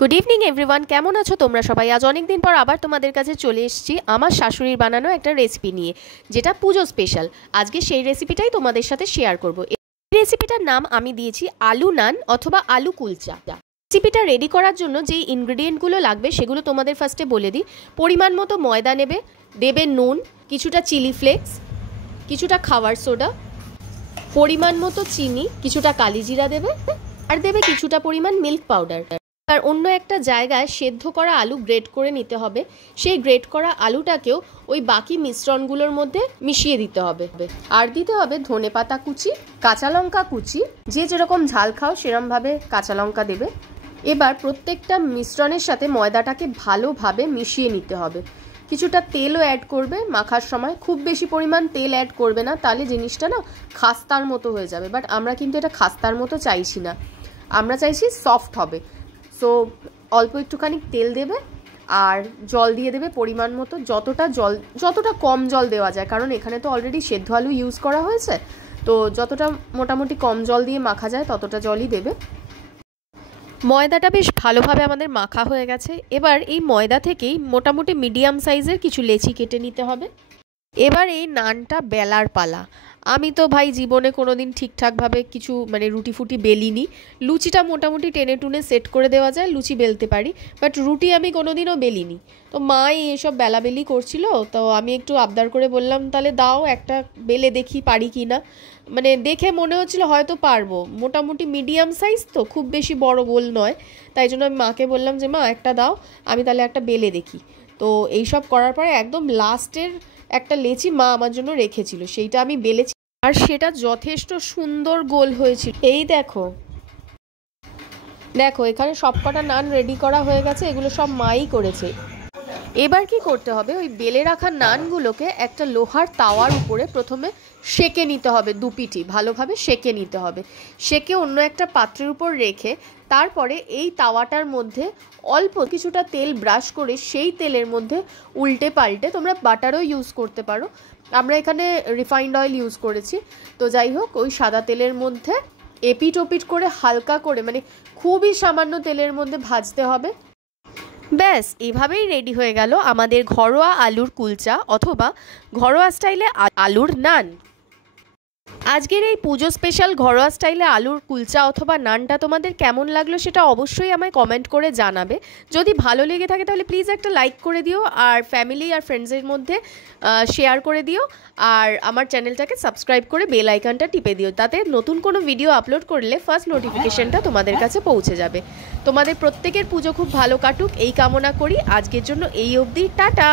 Good evening everyone, কেমন আছো তোমরা সবাই? আজ অনেক দিন পর আবার তোমাদের কাছে চলে এসেছি আমার শাশুড়ির বানানো একটা রেসিপি নিয়ে, যেটা পুজো স্পেশাল। আজকে সেই রেসিপিটাই তোমাদের সাথে শেয়ার করব। এই রেসিপিটার নাম আমি দিয়েছি আলু নান অথবা আলু কুলচা। রেসিপিটা রেডি করার জন্য যেই ইনগ্রেডিয়েন্টগুলো লাগবে সেগুলো তোমাদের ফার্স্টে বলে দিই। পরিমাণ মতো ময়দা দেবে নুন, কিছুটা চিলি ফ্লেক্স, কিছুটা খাবার সোডা, পরিমাণ মতো চিনি, কিছুটা কালিজিরা দেবে, আর দেবে কিছুটা পরিমাণ মিল্ক পাউডার। আর অন্য একটা জায়গায় সেদ্ধ করা আলু গ্রেট করে নিতে হবে। সেই গ্রেট করা আলুটাকেও ওই বাকি মিশ্রণগুলোর মধ্যে মিশিয়ে দিতে হবে। আর দিতে হবে ধনেপাতা কুচি, কাঁচা লঙ্কা কুচি, যে যেরকম ঝাল খাও সেরকমভাবে কাঁচা লঙ্কা দেবে। এবার প্রত্যেকটা মিশ্রণের সাথে ময়দাটাকে ভালোভাবে মিশিয়ে নিতে হবে। কিছুটা তেলও অ্যাড করবে মাখার সময়, খুব বেশি পরিমাণ তেল অ্যাড করবে না, তাহলে জিনিসটা না খাস্তার মতো হয়ে যাবে। বাট আমরা কিন্তু এটা খাস্তার মতো চাইছি না, আমরা চাইছি সফট হবে। সো অল্প একটুখানি তেল দেবে আর জল দিয়ে দেবে পরিমাণ মতো, যতটা কম জল দেওয়া যায়, কারণ এখানে তো অলরেডি সেদ্ধ আলু ইউজ করা হয়েছে। তো যতটা মোটামুটি কম জল দিয়ে মাখা যায় ততটা জলই দেবে। ময়দাটা বেশ ভালোভাবে আমাদের মাখা হয়ে গেছে। এবার এই ময়দা থেকেই মোটামুটি মিডিয়াম সাইজের কিছু লেচি কেটে নিতে হবে। এবার এই নানটা বেলার পালা। আমি তো ভাই জীবনে কোনো দিন ঠিকঠাকভাবে কিছু রুটি ফুটি বেলিনি। লুচিটা মোটামুটি টেনে টুনে সেট করে দেওয়া যায়, লুচি বেলতে পারি, বাট রুটি আমি কোনো দিনও বেলিনি। তো মাই এসব বেলাবেলি করছিল, তো আমি একটু আবদার করে বললাম তাহলে দাও একটা বেলে দেখি পারি কি না। দেখে মনে হচ্ছিল হয়তো পারবো, মোটামুটি মিডিয়াম সাইজ তো, খুব বেশি বড় গোল নয়। তাই জন্য আমি মাকে বললাম যে মা একটা দাও, আমি তাহলে একটা বেলে দেখি। তো এইসব করার পরে একদম লাস্টের একটা লেচি মা আমার জন্য রেখেছিল, সেইটা আমি বেলেছি, আর সেটা যথেষ্ট সুন্দর গোল হয়েছিল। এই দেখো দেখো এখানে সবকটা নান রেডি করা হয়ে গেছে, এগুলো সব মাই করেছে। এবার কি করতে হবে, ওই বেলে রাখা নানগুলোকে একটা লোহার তাওয়ার উপরে প্রথমে সেঁকে নিতে হবে, দুপিঠি ভালোভাবে সেঁকে নিতে হবে। সেঁকে অন্য একটা পাত্রের উপর রেখে তারপরে এই তাওয়াটার মধ্যে অল্প কিছুটা তেল ব্রাশ করে সেই তেলের মধ্যে উল্টে পাল্টে, তোমরা বাটারও ইউজ করতে পারো, আমরা এখানে রিফাইন্ড অয়েল ইউজ করেছি। তো যাই হোক, ওই সাদা তেলের মধ্যে এপিট ওপিট করে হালকা করে, খুবই সামান্য তেলের মধ্যে ভাজতে হবে। ব্যাস, এভাবেই রেডি হয়ে গেল আমাদের ঘরোয়া আলুর কুলচা অথবা ঘরোয়া স্টাইলে আলুর নান। আজকের এই পুজো স্পেশাল ঘরোয়া স্টাইলে আলুর কুলচা অথবা নানটা তোমাদের কেমন লাগলো সেটা অবশ্যই আমায় কমেন্ট করে জানাবে। যদি ভালো লেগে থাকে তাহলে প্লিজ একটা লাইক করে দিও, আর ফ্যামিলি আর ফ্রেন্ডসের মধ্যে শেয়ার করে দিও, আর আমার চ্যানেলটাকে সাবস্ক্রাইব করে বেল আইকনটা টিপে দিও, তাতে নতুন কোনো ভিডিও আপলোড করলে ফার্স্ট নোটিফিকেশনটা তোমাদের কাছে পৌঁছে যাবে। তোমাদের প্রত্যেকের পুজো খুব ভালো কাটুক এই কামনা করি। আজকের জন্য এই অবধি, টাটা।